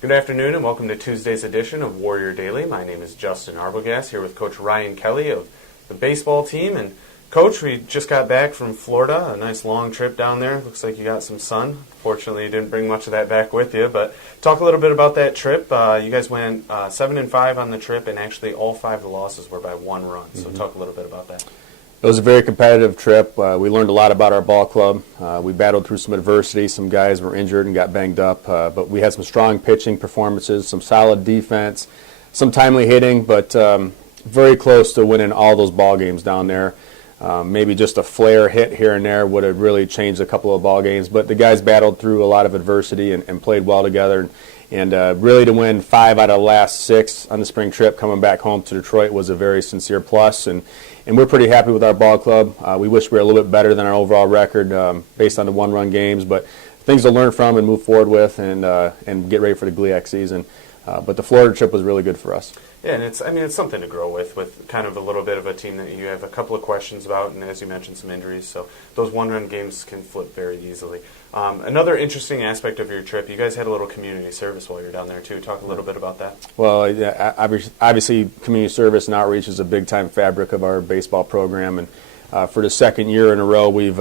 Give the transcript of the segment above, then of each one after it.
Good afternoon and welcome to Tuesday's edition of Warrior Daily. My name is Justin Arbogast here with Coach Ryan Kelley of the baseball team. And Coach, we just got back from Florida, a nice long trip down there. Looks like you got some sun. Fortunately, you didn't bring much of that back with you, but talk a little bit about that trip. You guys went 7-5 on the trip, and actually all 5 of the losses were by 1 run. So talk a little bit about that. It was a very competitive trip. We learned a lot about our ball club. We battled through some adversity. Some guys were injured and got banged up, but we had some strong pitching performances, some solid defense, some timely hitting, but very close to winning all those ball games down there. Maybe just a flare hit here and there would have really changed a couple of ball games, but the guys battled through a lot of adversity and played well together. And really to win 5 out of the last 6 on the spring trip coming back home to Detroit was a very sincere plus. And we're pretty happy with our ball club. We wish we were a little bit better than our overall record based on the 1-run games, but things to learn from and move forward with and get ready for the GLIAC season. But the Florida trip was really good for us. Yeah, and it's something to grow with kind of a little bit of a team that you have a couple of questions about, and as you mentioned, some injuries. So those 1-run games can flip very easily. Another interesting aspect of your trip, you guys had a little community service while you were down there too. Talk a little bit about that. Well, yeah, obviously community service and outreach is a big-time fabric of our baseball program, and for the second year in a row, we've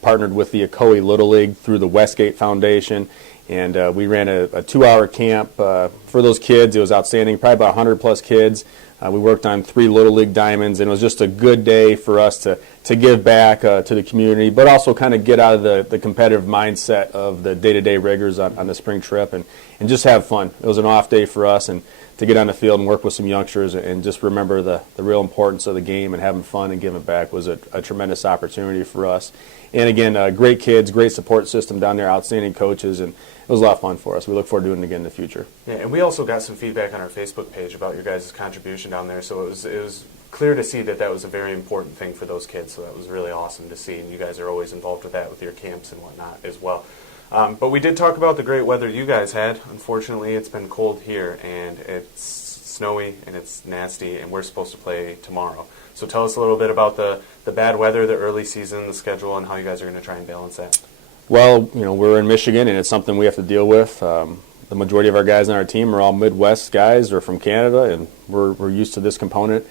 partnered with the Ocoee Little League through the Westgate Foundation. And we ran a 2-hour camp for those kids. It was outstanding, probably about 100-plus kids. We worked on 3 Little League diamonds, and it was just a good day for us to give back to the community, but also kind of get out of the competitive mindset of the day-to-day rigors on the spring trip and just have fun. It was an off day for us, and to get on the field and work with some youngsters and just remember the real importance of the game and having fun and giving back was a tremendous opportunity for us. And again, great kids, great support system down there, outstanding coaches, and it was a lot of fun for us. We look forward to doing it again in the future. Yeah, and we also got some feedback on our Facebook page about your guys' contribution down there, so it was clear to see that was a very important thing for those kids, so that was really awesome to see, and you guys are always involved with that with your camps and whatnot as well. But we did talk about the great weather you guys had. Unfortunately, it's been cold here, and it's snowy, and it's nasty, and we're supposed to play tomorrow. So tell us a little bit about the bad weather, the early season, the schedule, and how you guys are going to try and balance that. Well, we're in Michigan, and it's something we have to deal with. The majority of our guys on our team are all Midwest guys or from Canada, and we're used to this component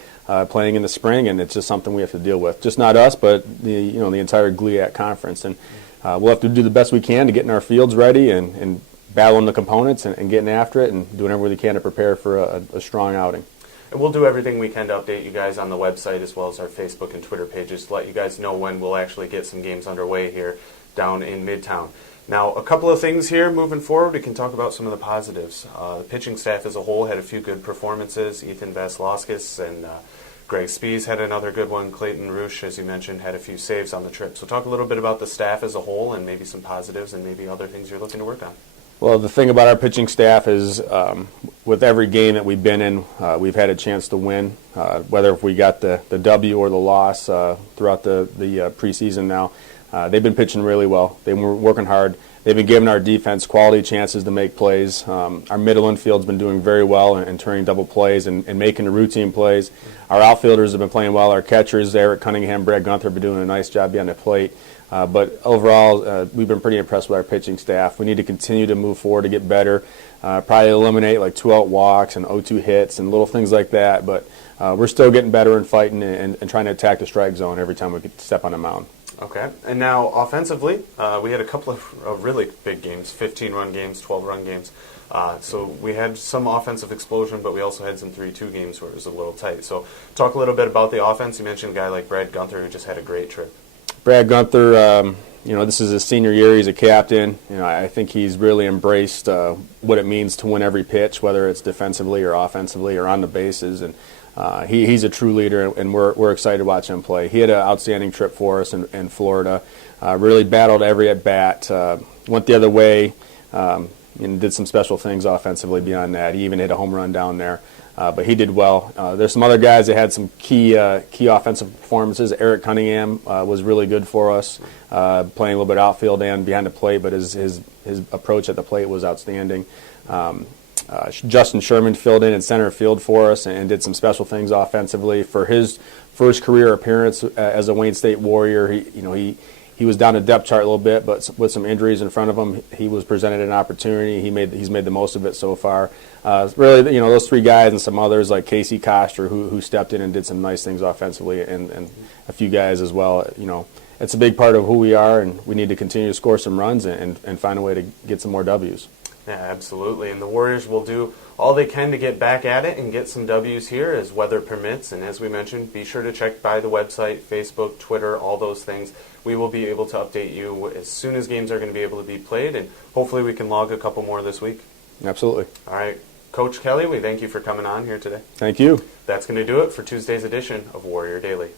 playing in the spring, and it's just something we have to deal with. Just not us, but the entire GLIAC conference. And we'll have to do the best we can to get in our fields ready and battling the components and getting after it and doing everything we can to prepare for a strong outing. And we'll do everything we can to update you guys on the website as well as our Facebook and Twitter pages to let you guys know when we'll actually get some games underway here down in Midtown. Now, a couple of things here moving forward. We can talk about some of the positives. The pitching staff as a whole had a few good performances. Ethan Vasilauskis and Greg Spees had another good one. Clayton Roosh, as you mentioned, had a few saves on the trip. So talk a little bit about the staff as a whole and maybe some positives and maybe other things you're looking to work on. Well, the thing about our pitching staff is with every game that we've been in, we've had a chance to win, whether if we got the W or the loss throughout the preseason now. They've been pitching really well. They've been working hard. They've been giving our defense quality chances to make plays. Our middle infield's been doing very well and turning double plays and making the routine plays. Our outfielders have been playing well. Our catchers, Eric Cunningham, Brad Gunther, have been doing a nice job behind the plate. But overall, we've been pretty impressed with our pitching staff. We need to continue to move forward to get better, probably eliminate like 2-out walks and 0-2 hits and little things like that. But we're still getting better and fighting and trying to attack the strike zone every time we step on the mound. Okay, and now offensively, we had a couple of really big games, 15-run games, 12-run games. So we had some offensive explosion, but we also had some 3-2 games where it was a little tight. So talk a little bit about the offense. You mentioned a guy like Brad Gunther who just had a great trip. Brad Gunther, this is his senior year. He's a captain. I think he's really embraced what it means to win every pitch, whether it's defensively or offensively or on the bases. And he's a true leader, and we're excited to watch him play. He had an outstanding trip for us in Florida. Really battled every at bat. Went the other way and did some special things offensively beyond that. He even hit a home run down there. But he did well. There's some other guys that had some key offensive performances. Eric Cunningham was really good for us, playing a little bit outfield and behind the plate, but his approach at the plate was outstanding. Justin Sherman filled in center field for us and did some special things offensively. For his first career appearance as a Wayne State Warrior, he he was down the depth chart a little bit, but with some injuries in front of him, he was presented an opportunity. He's made the most of it so far. Really, those three guys and some others like Casey Koster who stepped in and did some nice things offensively, and a few guys as well. It's a big part of who we are, and we need to continue to score some runs and find a way to get some more W's. Yeah, absolutely. And the Warriors will do all they can to get back at it and get some W's here as weather permits. And as we mentioned, be sure to check by the website, Facebook, Twitter, all those things. We will be able to update you as soon as games are going to be able to be played, and hopefully we can log a couple more this week. Absolutely. All right. Coach Kelley, we thank you for coming on here today. Thank you. That's going to do it for Tuesday's edition of Warrior Daily.